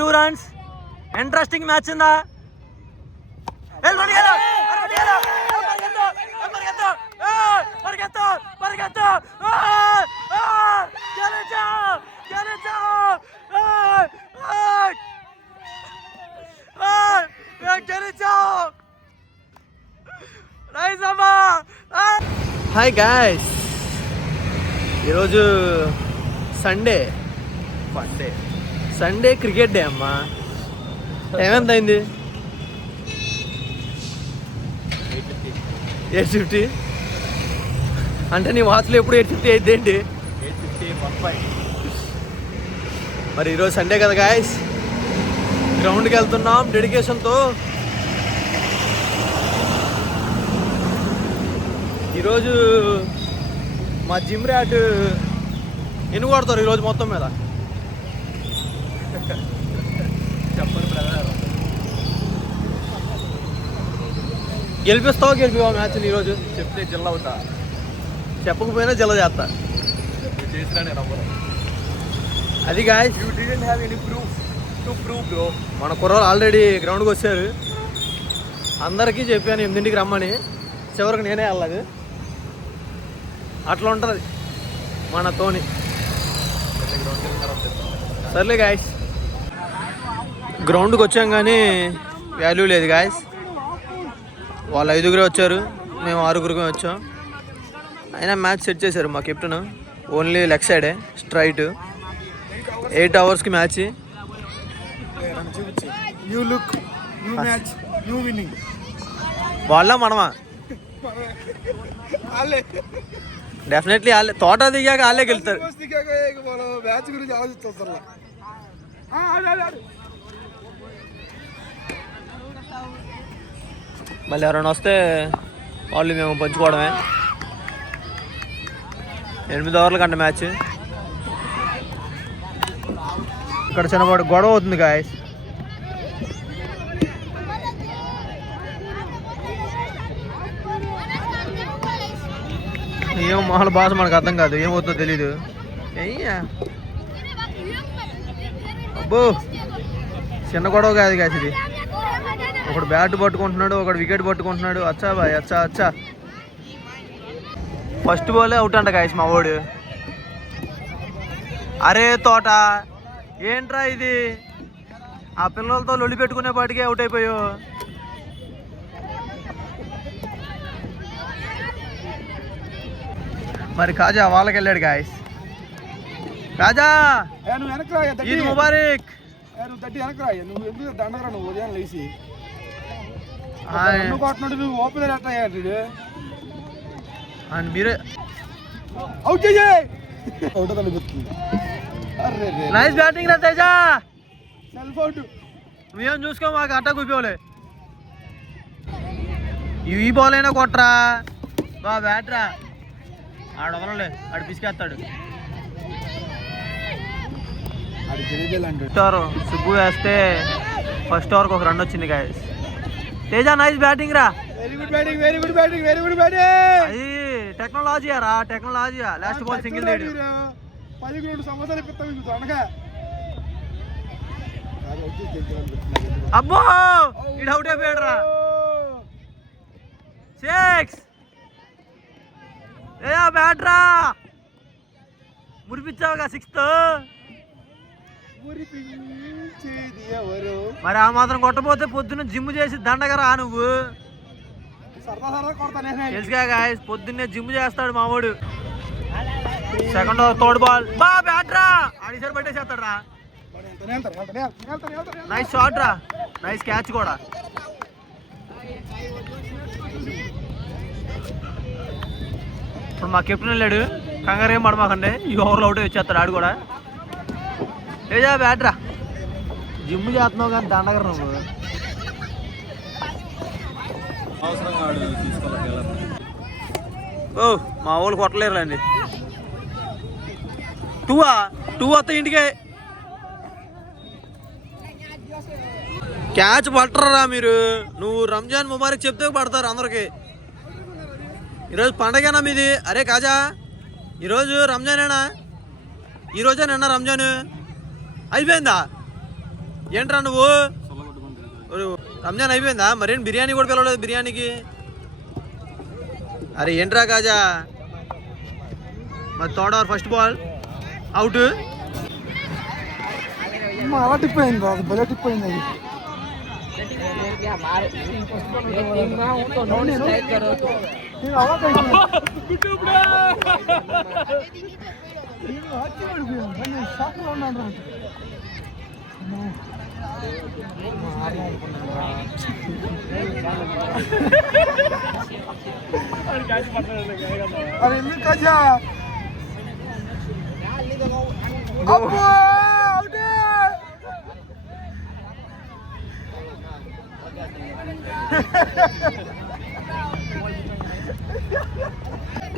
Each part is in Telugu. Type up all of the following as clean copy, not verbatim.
2 runs. Interesting match ఉందా? హాయ్ గాయ్స్, ఈరోజు సండే క్రికెట్ డే అమ్మా. ఏమెంత అయింది? 850. అంటే నీ వాచ్లో ఎప్పుడు 850 అయితే ఏంటి? 850 మరి ఈరోజు సండే కదా గాయస్, గ్రౌండ్కి వెళ్తున్నాం డెడికేషన్తో. ఈరోజు మా జిమ్ ర్యాట్ ఎన్ని కొడతారు ఈరోజు మొత్తం మీద? చెప్పండి బ్రదర్. గెలిపిస్తావా మ్యాచ్ని ఈరోజు? చెప్తే జిల్లా అవుతా, చెప్పకపోయినా జిల్లా చేస్తా. చేసినా నేను అవ్వను. అది guys, you didn't have any proof to prove bro. మన కుర్రాలు ఆల్రెడీ గ్రౌండ్కి వచ్చారు. అందరికీ చెప్పాను 8ంటికి రమ్మని, చివరికి నేనే వెళ్ళదు. అట్లా ఉంటుంది మనతోని. సర్లే గాయస్, గ్రౌండ్కి వచ్చాం కానీ వాల్యూ లేదు గాయస్. వాళ్ళు 5గురే వచ్చారు, మేము 6గురిమే వచ్చాం. అయినా మ్యాచ్ సెట్ చేశారు మా కెప్టెన్. ఓన్లీ లెగ్ సైడే స్ట్రైట్. 8 అవర్స్కి మ్యాచ్. వాళ్ళ మనమా? డెఫినెట్లీ వాళ్ళే. తోట దిగాక వాళ్ళే గెలుతారు. మళ్ళీ ఎవరైనా వస్తే వాళ్ళు మేము పంచుకోవడమే. 8 ఓవర్ల కంటే మ్యాచ్. ఇక్కడ చిన్నపాటు గొడవ అవుతుంది గాయస్. ఏం మామూలు భాష మనకు అర్థం కాదు, ఏమవుతుందో తెలీదు. అబ్బో, చిన్న గొడవ కాదు గాయస్ ఇది. ఒకడు బ్యాట్ పట్టుకుంటున్నాడు, ఒకడు వికెట్ పట్టుకుంటున్నాడు. అచ్చా బాయ్, అచ్చా. ఫస్ట్ బాలే అవుట్ అంట గాయస్ మా వాడు. అరే తోట, ఏంట్రా ఇది? ఆ పిల్లలతో లొల్లి పెట్టుకునేపాటికే అవుట్ అయిపోయావు. మరి కాజా వాళ్ళకి వెళ్ళాడు గాయస్. కాజా ఈద్ ముబారక్. మీరే నైస్ బ్యాటింగ్ రా తేజ. నువ్వేం చూసుకో, మాకు అట్ట కూర్చోలే. ఈ బాల్ అయినా కొట్టరా బా బ్యాట్రా. ఆడ వదలలే, ఆడు పిసికేస్తాడు. సుబ్బు వేస్తే ఫస్ట్ ఓవర్కి ఒక రన్ వచ్చింది గాయస్. తేజ నైస్ బ్యాటింగ్ రా. అది టెక్నాలజీ రా, టెక్నాలజీ. లాస్ట్ బాల్ సింగిల్ లేడు. అబ్బో, ఇడు అవుట్ అయిపోయాడు రా. 6 బ్యాట్ రా. మురిపించావుగా 6th. మరి ఆ మాత్రం కొట్టపోతే పొద్దున్న జిమ్ చేసి దండగరా నువ్వు. తెలుసుగా గాయస్, పొద్దున్నే జిమ్ చేస్తాడు మావాడు. సెకండ్ ఓవర్ థర్డ్ బాల్ బా బ్యాట్ రా. ఆడిసారి పట్టేసేస్తాడు రా. నైస్ షాట్ రా, నైస్ క్యాచ్ కూడా. ఇప్పుడు మా కెప్టెన్ వెళ్ళాడు, కంగారు ఏం పడమాకండి. ఈ ఓవర్లో అవుట్ వచ్చేస్తాడు ఆడు కూడా. ఏజా బ్యాట్ రా. జిమ్ చేస్తున్నావు కానీ దండగర నువ్వు. ఓ మా వాళ్ళు కొట్టలేరులేండి. 2 వస్తా ఇంటికే. క్యాచ్ పట్టరా మీరు. నువ్వు రంజాన్ ముబారక్ చెప్తే పడతారు అందరికి. ఈరోజు పండగేనా మీది? అరే కాజా, ఈరోజు రంజానేనా? ఈరోజే నిన్న రంజాన్ అయిపోయిందా? ఏంట్రా నువ్వు రంజాన్ అయిపోయిందా మరేం బిర్యానీ కూడా పిలవలేదు బిర్యానీకి అరే ఏంట్రా కాజా మరి third over first ball out అలా టిప్ అయింది బాబు భలే టిప్ అయింది అది అలా షాక్లో ఉన్నాను అది ఎందుకు కాజా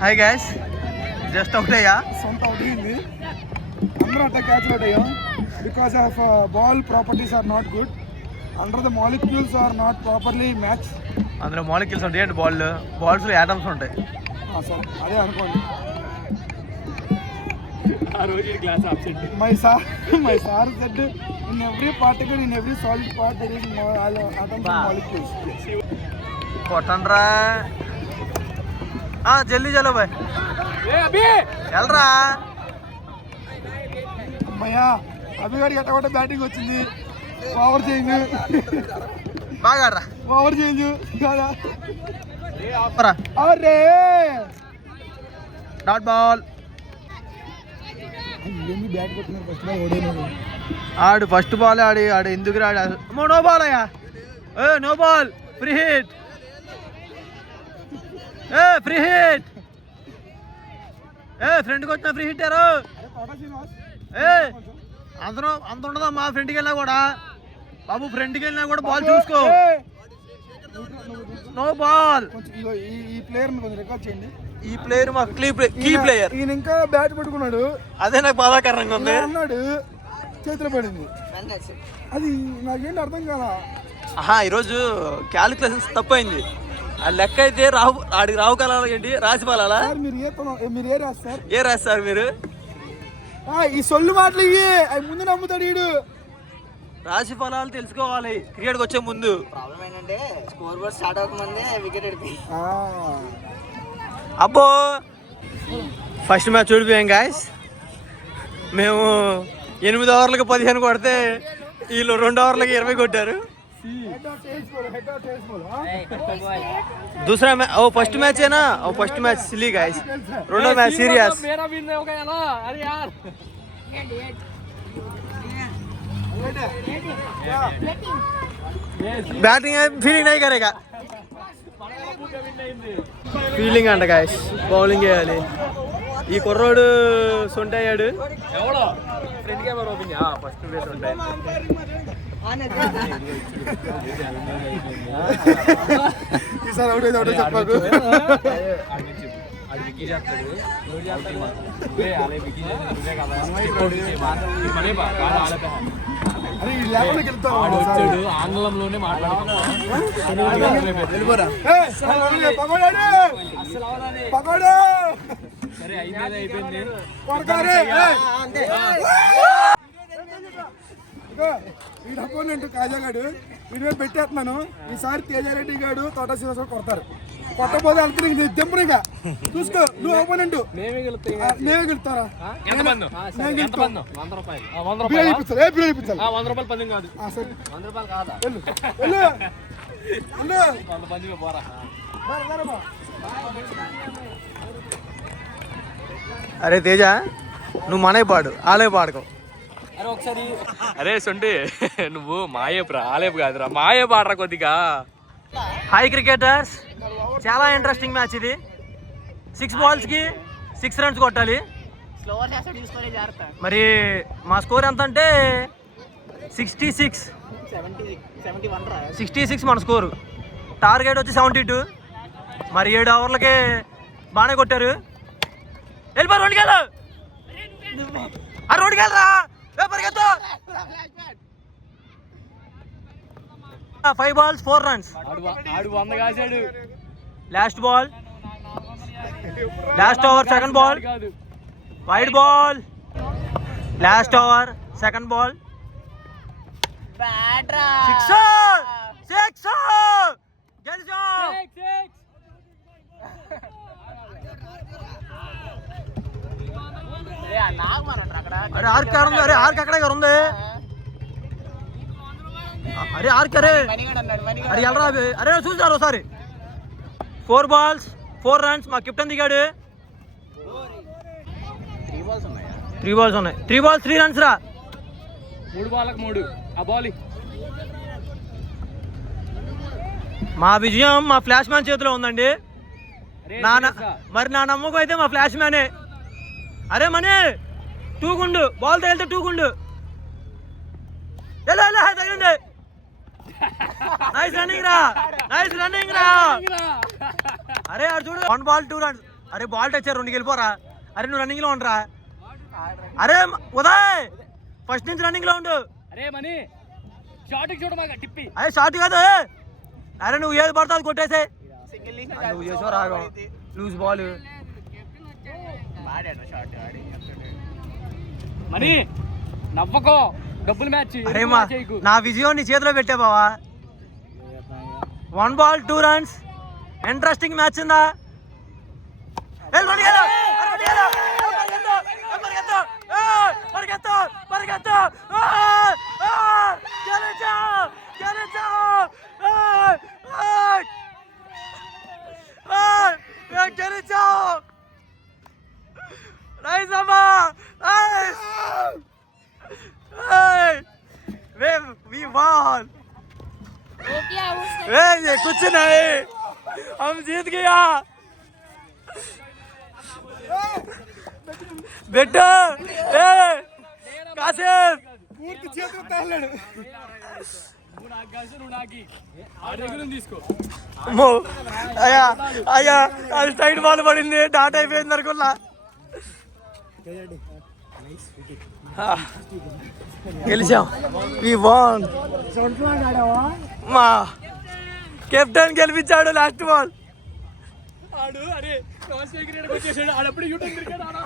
హాయ్ గైస్ జస్ట్ అవుట్ అయ్యా సొంత అవుట్ అయింది అందరూ అట్లా క్యాచ్ అవుట్ అయ్యాం because of ball properties are not good under the molecules are not properly match అందులో మాలిక్యూల్స్ ఉంటాయి అంటే బాల్స్లో యాటమ్స్ ఉంటాయి సార్ అదే అనుకోండి my sir said in every particle in every solid part there is atoms and molecules కొట్టండ్రా జల్దీ చలో బాయ్ వెళ్ళరా అమ్మయ్యా అభిగాడికి ఎట్టగొట్ట బ్యాటింగ్ వచ్చింది ఓవర్ చేంజ్ బాగా ఓవర్ చేంజ్ కాదా డాట్ బాల్ ఏంది బ్యాట్ కొట్టినారు ఫస్ట్ బాల్ ఓడేనారు ఆడు ఫస్ట్ బాల్ ఆడు ఎందుకు రాడు నో బాల్ అయ్యా no ball free hit free hit ఫ్రెండ్కి వచ్చిన ఫ్రీ హిట్ యారు అందరూ అంత ఉండదా మా ఫ్రెండ్కి వెళ్ళినా కూడా బాబు ఫ్రెండ్కి వెళ్ళినా కూడా బాల్ చూసుకో నో బాల్ ఈ ప్లేయర్ కొంచెం రికార్డ్ చేయండి ఈ ప్లేయర్ మా కీ ప్లేయర్ ఈయన ఇంకా బ్యాట్ పట్టుకున్నాడు అదే నాకు బాధాకరంగా ఉంది అన్నాడు చేతిలో పడింది అది నాకేంటి అర్థం కాదా ఈరోజు క్యాలిక్యులేషన్స్ తప్పైంది ఆ లెక్క అయితే ఆడికి రావు కలాలి ఏంటి రాసి పాలాలా మీరు ఏ రాస్తారు ఏ రాస్తారు మీరు ఈ సొల్లు మాటలు ఇవి అవి ముందు నమ్ముతాడు వీడు రాశి ఫలాలు తెలుసుకోవాలి క్రికెట్కి వచ్చే ముందు ప్రాబ్లం ఏంటంటే స్కోర్ బోర్డ్ స్టార్ట్ అవ్వకముందే వికెట్ ఎడిపోయి అబ్బో ఫస్ట్ మ్యాచ్ ఓడిపోయాం గాయస్ మేము 8 ఓవర్లకు 15 కొడితే వీళ్ళు 2 ఓవర్లకి 20 కొట్టారు दूसरा मैच फर्स्ट मैच है ना फर्स्ट मैच सिली गाइस रोनो मैच सीरियस मेरा भी नहीं होगा ना अरे यार बैटिंग फीलिंग नहीं करेगा ఫీలింగ్ అంట గాయస్ బౌలింగ్ చేయాలి ఈ కుర్రోడు సొంట అయ్యాడు front camera open first base ఉంటాయి ఈసారి అవుట్ అయితే ఒకటే చెప్పాకు ఆంగ్లంలోనే వీడు అపోనెంట్ కాజాగాడు వీడి మీద పెట్టేస్తున్నాను ఈసారి తేజారెడ్డి గాడు తోట శ్రీనివాసరావు కొడతారు కొట్టపోతే వెళ్తాను నీకు తెంపునిగా చూసుకో నువ్వు అపోనెంట్ మేమే గెలుస్తారా అరే తేజ నువ్వు మనే పాడు ఆలే పాడుకో అరే ఒకసారి అరే సొంటి నువ్వు మాయేపు రా ఆలేపు కాదురా మాయేపు ఆడరా కొద్దిగా. హాయ్ క్రికెటర్స్, చాలా ఇంట్రెస్టింగ్ మ్యాచ్ ఇది. 6 బాల్స్కి 6 రన్స్ కొట్టాలి. మరి మా స్కోర్ ఎంత అంటే 66 మన స్కోరు. టార్గెట్ వచ్చి 72. మరి 7 ఓవర్లకే బాగానే కొట్టారు. వెళ్ళిపో రోడ్డుకి వెళ్ళు, ఆ రోడ్డుకి వెళ్ళరా పరిగెత్తు. 5 balls 4 runs. Last ball, last over second ball, wide ball, last over second ball, బ్యాట్రా సిక్స్ సిక్స్ గెలిచాం. నాకు మన అక్కడ అరే ఆర్క్ ఎక్కడ ఉంది? అరే ఆర్క్ ఎక్కడ గారు ఉంది? అరే ఆర్క్ అరే మణిగాడు అన్నాడు మణిగాడు అరే ఎల్రా అరే చూసారు ఒకసారి. 4 balls 4 runs. మా కెప్టెన్ దిగాడు. 3 balls ఉన్నాయా? 3 balls ఉన్నాయి. 3 balls 3 runs రా. 3 బాల్లకు 3 ఆ బాల్. మా విజయం మా ఫ్లాష్ మ్యాన్ చేతిలో ఉందండి. మరి నా నమ్మకం అయితే మా ఫ్లాష్ మ్యానే. అరే మనీ టూగుండు బాల్ తగిలితే టూగుండు. తగిలింది. నైస్ రన్నింగ్ రా, నైస్ రన్నింగ్ రా. అరే ఆడు చూడు 1 ball 2 runs. అరే బాల్ టచ్ 2కి వెళ్ళిపోరా. అరే నువ్వు రన్నింగ్ లో ఉండరా. అరే ఉదయ్ ఫస్ట్ నుంచి రన్నింగ్ లో ఉండు. అరే మనీ షాట్ చూడమాక టిప్పి. అరే షాట్ కాదు. అరే నువ్వు ఏది పడుతుంది కొట్టేసే. సింగిల్ నువ్వు చేసావు రాగం లూజ్ బాల్. మనీ నవ్వకో, డబ్బులు మ్యాచ్. అరే నా విజయం నీ చేతిలో పెట్టా బావా. 1 ball 2 runs. ఇంట్రెస్టింగ్ మ్యాచ్ ఉందా? We won. ये कुछ नहीं, हम जीत गया बेटा. कासिफ పూర్తి చేతులు తగలాడు. తీసుకో. అయ్యా అయ్యా అది స్ట్రైట్ బాల్ పడింది. డాట్ అయిపోయింది అనుకున్నా. గెలిచాం. We won. మా కెప్టెన్ గెలిపించాడు లాస్ట్ బాల్. ఆడు అరే టాస్ ఎగిరేయడానికి వచ్చేసాడు. ఆడప్పుడు యూటర్న్ తిరిగాడు ఆడ.